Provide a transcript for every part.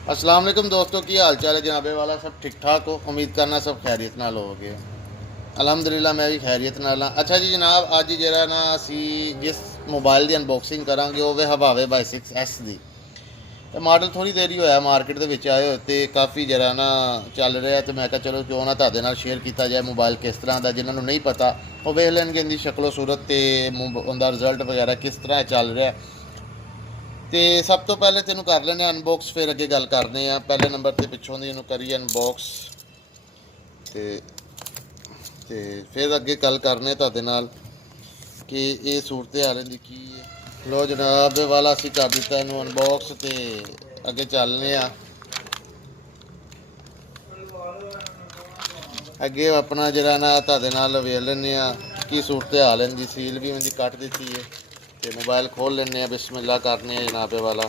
अस्सलाम वालेकुम दोस्तों, की हाल चाल है जनाबे वाला। सब ठीक ठाक हो? उम्मीद करना सब खैरियत नाल होगे। अलहमदुलिल्लाह मैं भी खैरियत नाल हाँ। अच्छा जी जनाब, अज जरा ना असी जिस मोबाइल की अनबॉक्सिंग करांगे वो वे हवावे बाई 6S की। तो मॉडल थोड़ी देर ही होया मार्केट के विच आए तो काफ़ी जरा ना चल रहा। तो मैं कहा चलो क्यों ना तुहाडे नाल शेयर किया जाए मोबाइल किस तरह का। जिन्होंने नहीं पता वो वेख लेंगे इनकी शक्लो सूरत तो उनका रिजल्ट वगैरह किस तरह चल रहा। तो सब तो पहले तेन कर लें अनबॉक्स, फिर अगे गल करते हैं। पहले नंबर तो पिछों की इनू करिए अनबॉक्स, तो फिर अगे गल करने तुहाडे नाल कि ये सूरत हाल इनकी की है। लो जनाब वाला असी कर दिता इनू अनबॉक्स, तो अगे चलने अगे अपना जरा ना तुहाडे नाल वेख लें कि सूरत हाल इनकी। सील भी इनकी कट दी है। तो मोबाइल खोल लें, बिस्मिल्लाह करने जनाबे वाला।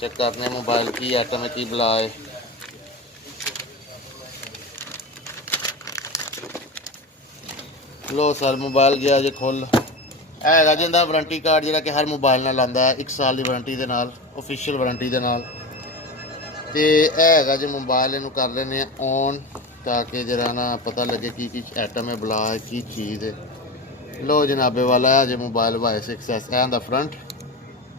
चेक करने मोबाइल की आइटम है, की बला है। लो सर मोबाइल गया जो खुल है जिंदा वारंटी कार्ड जोड़ा कि हर मोबाइल नाल आंदा है 1 साल की वारंटी के नाल, ऑफिशियल वारंटी के नाल। तो है जो मोबाइल इनू कर लेने ऑन, ताकि जरा ना पता लगे की आइटम है, बला है की चीज़ है। लो जनाबे वाला है जो mobile Y 6S and the front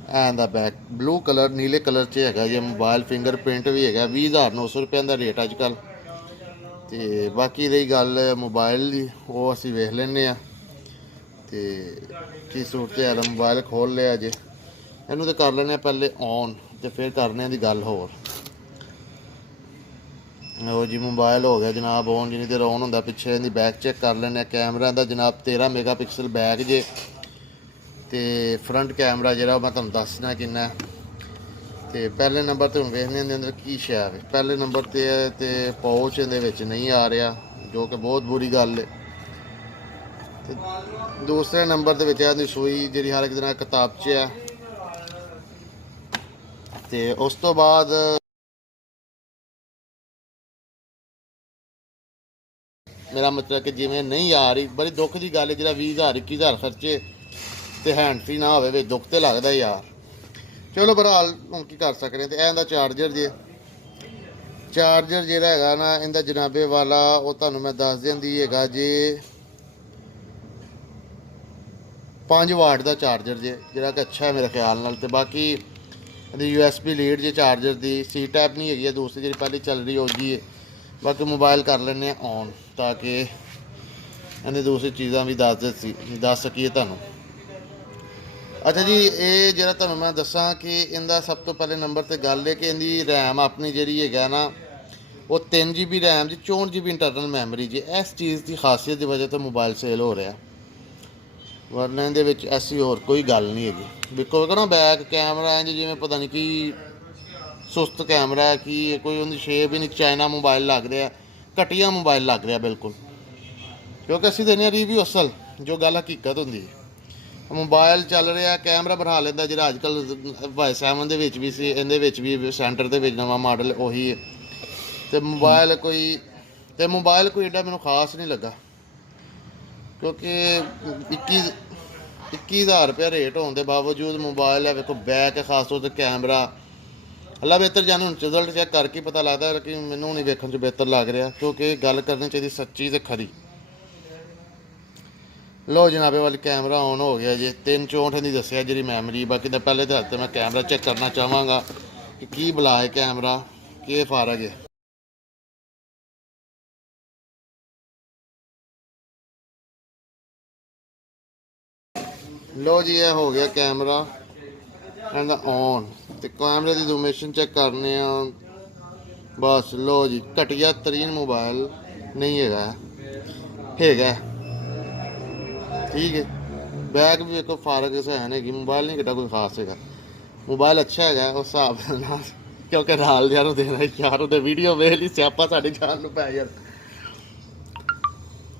and the back blue colour नीले कलर च है जो मोबाइल। फिंगर प्रिंट भी है। 20,900 रुपये का रेट अजकल। तो बाकी रही गल मोबाइल की, वो असी वेख लें। तो की सूरत है, मोबाइल खोल लिया जे। इनू तो कर लें पहले ऑन, तो फिर करने की गल होर। वो जी मोबाइल हो गया जनाब ऑन। जिन्नी देर ऑन होंगे पिछे इनकी बैक चेक कर लें। कैमरा का जनाब 13 मेगा पिक्सल बैक जे। तो फ्रंट कैमरा जो मैं तुम दसना कि तो पहले नंबर तो हम वेखने अंदर की शै। पहले नंबर तो पाउच ये नहीं आ रहा, जो कि बहुत बुरी गल है। दूसरे नंबर के सूई जी हर एक दिन किताबचे है। तो उस तो बाद मेरा मतलब कि जिमें नहीं आ रही, बड़ी दुख की गल है। जो 20,000 21,000 खर्चे तो हैंड फ्री ना हो, दुख तो लगता यार। चलो बहरहाल हम की कर सकते। तो यह चार्जर जे, चार्जर जोड़ा है ना इनका जनाबे वाला, वो तुहानू मैं दस देंदी है जी 5 वाट का चार्जर जे, जोड़ा कि अच्छा है मेरे ख्याल नाल। तो बाकी USB लीड जे चार्जर की। सी टैप नहीं है, दूसरी जी पहले चल रही होगी है। बाकी मोबाइल कर लें ऑन, ताकि इन्हें दूसरी चीज़ा भी दस सकीए तुहानू। अच्छा जी, ये जो तुहानू मैं दसा कि इनका सब तो पहले नंबर तो गल है कि इनकी रैम अपनी जी है ना, वो 3 GB रैम जी, 64 GB इंटरनल मैमरी जी। इस चीज़ की खासियत की वजह तो मोबाइल सेल हो रहा, वरना ये ऐसी होर कोई गल नहीं है। बिल्कुल ना बैक कैमरा इंज जिमें पता नहीं कि सुस्त कैमरा है कि कोई उनकी शेप ही नहीं। चाइना मोबाइल लग रहा, घटिया मोबाइल लग रहा बिल्कुल। क्योंकि असी देने रिव्यू असल, जो गल हकीकत होंगी। मोबाइल चल रहा, कैमरा बना लेंदा जो अजकल वाई 7 भी सी, ये भी सेंटर के नवा मॉडल उही है। तो मोबाइल कोई एडा मैनू खास नहीं लगा, क्योंकि 21,000 रुपया रेट होने के बावजूद मोबाइल है वेखो, बैक है खास तौर पर कैमरा। अल्लाह बेहतर जाने, हूँ रिजल्ट चेक करके पता लगता है कि मैनू नहीं वेखन बेहतर लग रहा, क्योंकि गल करनी चाहिए सच्ची तो खरी। लो जनाबे वाली कैमरा ऑन हो गया जी। 364 की दसिया जी मैमरी। बाकी तो पहले तो मैं कैमरा चेक करना चाहवागा कि की बला है कैमरा, के फारग है। लो जी यह हो गया कैमरा एंड ऑन। तो कैमरे की इन्फॉर्मेशन चेक करने। बस लो जी, घटिया तरीन मोबाइल नहीं है ठीक है। बैग भी एक फारग से है नहीं कि मोबाइल नहीं किटा कोई खास है। मोबाइल अच्छा है उस हिसाब से, क्योंकि नाल यार देना यार उन्हें वीडियो वेख ली स्यापा साड़ी जान पै यार।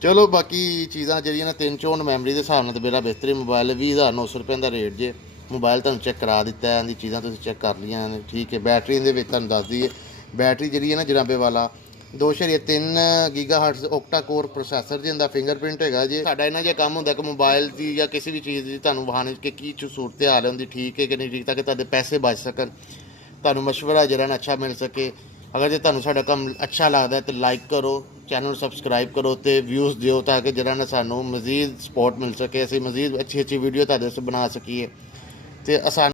चलो बाकी चीज़ा जी ना 364 मैमरी के हिसाब से तो मेरा बेहतरीन मोबाइल है। 20,900 रुपये का रेट जे। मोबाइल तुम चेक करा दिता है, चीज़ा तुम चेक कर लिया ने ठीक है। बैटरी ये तुम दस दी है, बैटरी जी है ना जनाबे वाला 2.3 गीगाहर्ट्ज़ ऑक्टा कोर प्रोसैसर जिंदा। फिंगरप्रिंट है जी। साडा इन्ना जो काम होंगे कि मोबाइल की या किसी भी चीज़ की तुहानू वहाने कि सूरत हाल है उनकी ठीक है कि नहीं ठीक, ताकि तुहाडे पैसे बच सकन। ਤੁਹਾਨੂੰ ਮਸ਼ਵਰਾ ਜਿਹੜਾ ਨਾ ਅੱਛਾ ਮਿਲ ਸਕੇ। ਅਗਰ ਜੇ ਤੁਹਾਨੂੰ ਸਾਡਾ ਕੰਮ ਅੱਛਾ ਲੱਗਦਾ ਤੇ ਲਾਈਕ ਕਰੋ, ਚੈਨਲ ਨੂੰ ਸਬਸਕ੍ਰਾਈਬ ਕਰੋ ਤੇ ਵਿਊਜ਼ ਦਿਓ, ਤਾਂ ਕਿ ਜਿਹੜਾ ਨਾ ਸਾਨੂੰ ਮਜ਼ੀਦ ਸਪੋਰਟ ਮਿਲ ਸਕੇ, ਅਸੀਂ ਮਜ਼ੀਦ ਅੱਛੀ ਵੀਡੀਓ ਤੁਹਾਡੇ ਵਾਸਤੇ ਬਣਾ ਸਕੀਏ ਤੇ ਆਸਾਨ